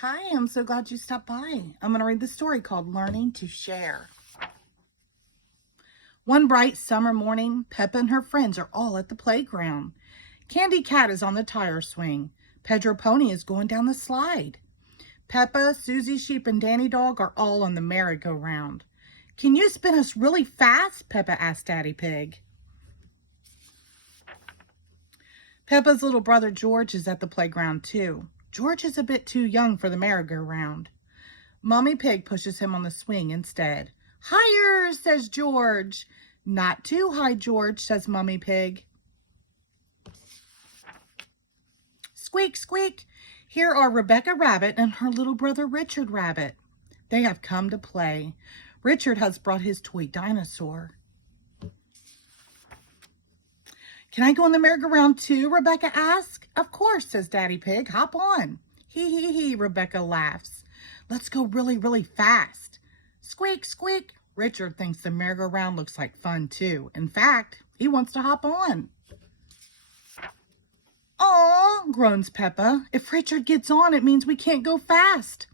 Hi, I'm so glad you stopped by. I'm going to read the story called Learning to Share. One bright summer morning, Peppa and her friends are all at the playground. Candy Cat is on the tire swing. Pedro Pony is going down the slide. Peppa, Susie Sheep, and Danny Dog are all on the merry-go-round. Can you spin us really fast? Peppa asked Daddy Pig. Peppa's little brother George is at the playground too. George is a bit too young for the merry-go-round. Mommy Pig pushes him on the swing instead. Higher, says George. Not too high, George, says Mommy Pig. Squeak, squeak. Here are Rebecca Rabbit and her little brother Richard Rabbit. They have come to play. Richard has brought his toy dinosaur. Can I go on the merry-go-round too? Rebecca asks. Of course, says Daddy Pig. Hop on. Hee, Rebecca laughs. Let's go really, really fast. Squeak, squeak. Richard thinks the merry-go-round looks like fun too. In fact, he wants to hop on. Aw, groans Peppa. If Richard gets on, it means we can't go fast.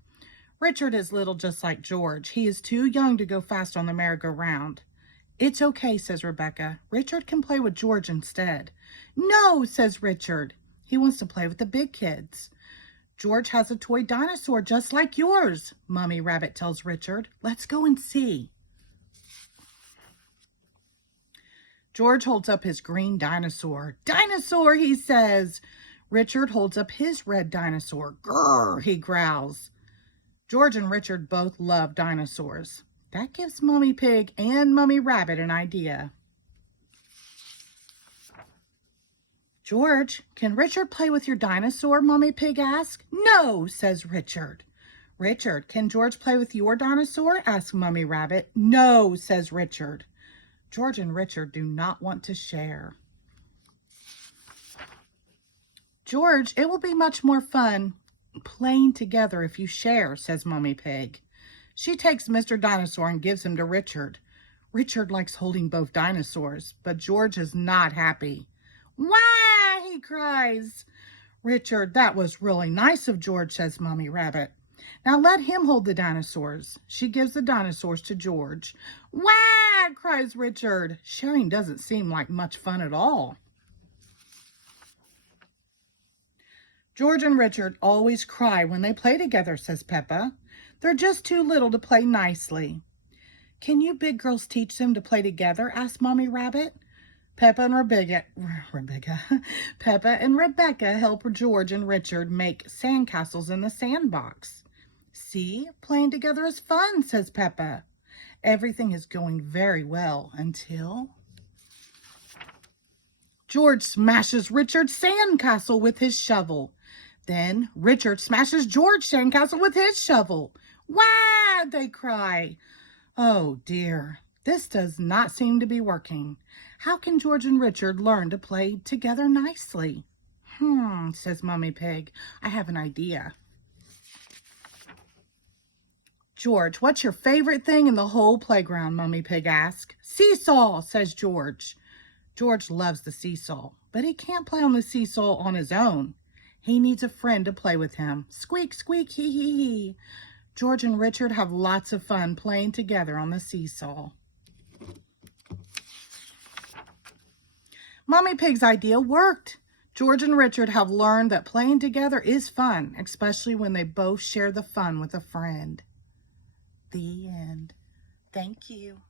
Richard is little just like George. He is too young to go fast on the merry-go-round. It's okay, says Rebecca. Richard can play with George instead. No, says Richard. He wants to play with the big kids. George has a toy dinosaur just like yours, Mommy Rabbit tells Richard. Let's go and see. George holds up his green dinosaur. Dinosaur, he says. Richard holds up his red dinosaur. Grrr, he growls. George and Richard both love dinosaurs. That gives Mommy Pig and Mommy Rabbit an idea. George, can Richard play with your dinosaur? Mommy Pig asks. No, says Richard. Richard, can George play with your dinosaur? Asks Mommy Rabbit. No, says Richard. George and Richard do not want to share. George, it will be much more fun playing together if you share, says Mommy Pig. She takes Mr. Dinosaur and gives him to Richard. Richard likes holding both dinosaurs, but George is not happy. Wah! He cries. Richard, that was really nice of George, says Mommy Rabbit. Now let him hold the dinosaurs. She gives the dinosaurs to George. Wah! Cries Richard. Sharing doesn't seem like much fun at all. George and Richard always cry when they play together, says Peppa. They're just too little to play nicely. Can you big girls teach them to play together? Asked Mommy Rabbit. Peppa and Rebecca help George and Richard make sandcastles in the sandbox. See, playing together is fun, says Peppa. Everything is going very well until George smashes Richard's sandcastle with his shovel. Then Richard smashes George's sandcastle with his shovel. Wah! They cry. Oh dear, this does not seem to be working. How can George and Richard learn to play together nicely? Says Mommy Pig. I have an idea. George, what's your favorite thing in the whole playground? Mommy Pig asks. Seesaw, says George. George loves the seesaw, but he can't play on the seesaw on his own. He needs a friend to play with him. Squeak, squeak, hee. George and Richard have lots of fun playing together on the seesaw. Mommy Pig's idea worked. George and Richard have learned that playing together is fun, especially when they both share the fun with a friend. The end. Thank you.